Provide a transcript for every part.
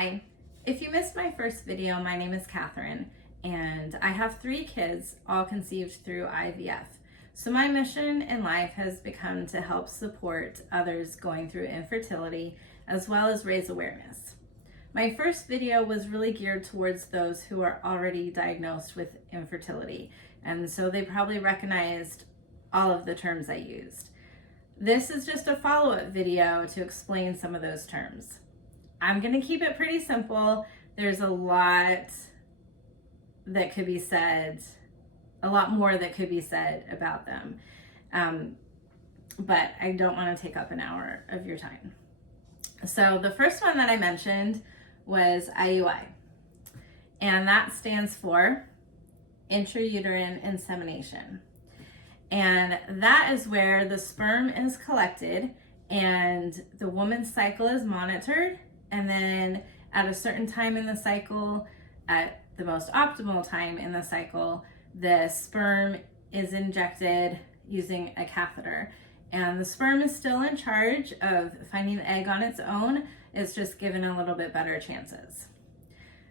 Hi, if you missed my first video, my name is Catherine, and I have 3 kids, all conceived through IVF. So my mission in life has become to help support others going through infertility, as well as raise awareness. My first video was really geared towards those who are already diagnosed with infertility, and so they probably recognized all of the terms I used. This is just a follow-up video to explain some of those terms. I'm going to keep it pretty simple. There's a lot that could be said, a lot more that could be said about them. But I don't want to take up an hour of your time. So the first one that I mentioned was IUI, and that stands for intrauterine insemination. And that is where the sperm is collected and the woman's cycle is monitored, and then at a certain time in the cycle, at the most optimal time in the cycle, the sperm is injected using a catheter. And the sperm is still in charge of finding the egg on its own. It's just given a little bit better chances.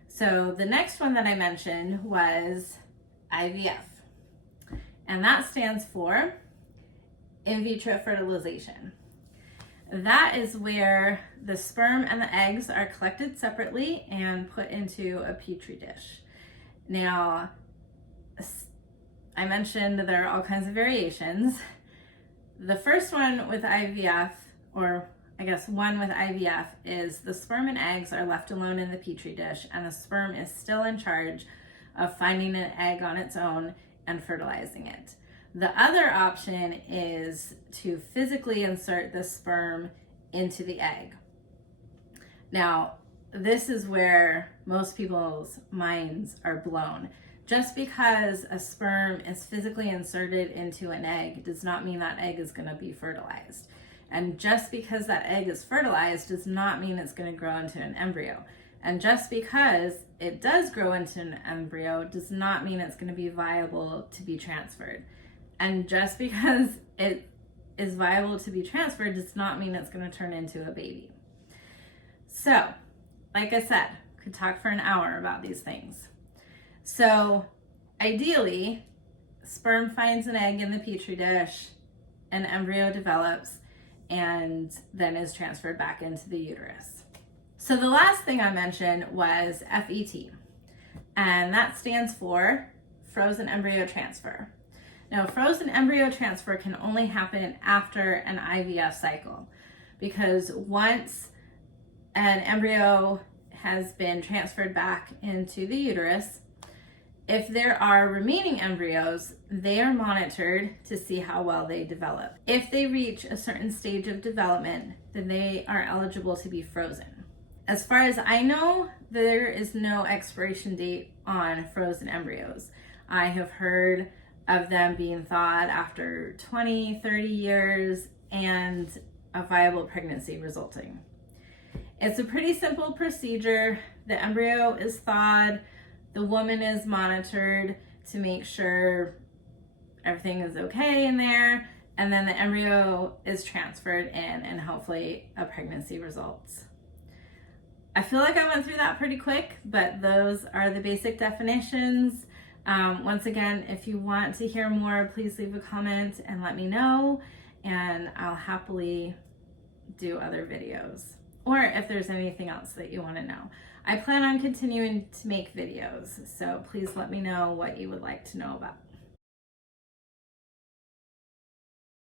So the next one that I mentioned was IVF. And that stands for in vitro fertilization. That is where the sperm and the eggs are collected separately and put into a petri dish. Now, I mentioned that there are all kinds of variations. The first one with IVF, or I guess one with IVF, is the sperm and eggs are left alone in the petri dish, and the sperm is still in charge of finding an egg on its own and fertilizing it. The other option is to physically insert the sperm into the egg. Now, this is where most people's minds are blown. Just because a sperm is physically inserted into an egg does not mean that egg is going to be fertilized. And just because that egg is fertilized does not mean it's going to grow into an embryo. And just because it does grow into an embryo does not mean it's going to be viable to be transferred. And just because it is viable to be transferred does not mean it's going to turn into a baby. So, like I said, could talk for an hour about these things. So, ideally, sperm finds an egg in the petri dish, an embryo develops, and then is transferred back into the uterus. So the last thing I mentioned was FET, and that stands for frozen embryo transfer. Now, frozen embryo transfer can only happen after an IVF cycle, because once an embryo has been transferred back into the uterus, if there are remaining embryos, they are monitored to see how well they develop. If they reach a certain stage of development, then they are eligible to be frozen. As far as I know, there is no expiration date on frozen embryos. I have heard of them being thawed after 20, 30 years and a viable pregnancy resulting. It's a pretty simple procedure. The embryo is thawed, the woman is monitored to make sure everything is okay in there, and then the embryo is transferred in and hopefully a pregnancy results. I feel like I went through that pretty quick, but those are the basic definitions. Once again, if you want to hear more, please leave a comment and let me know, and I'll happily do other videos. Or if there's anything else that you want to know. I plan on continuing to make videos, so please let me know what you would like to know about.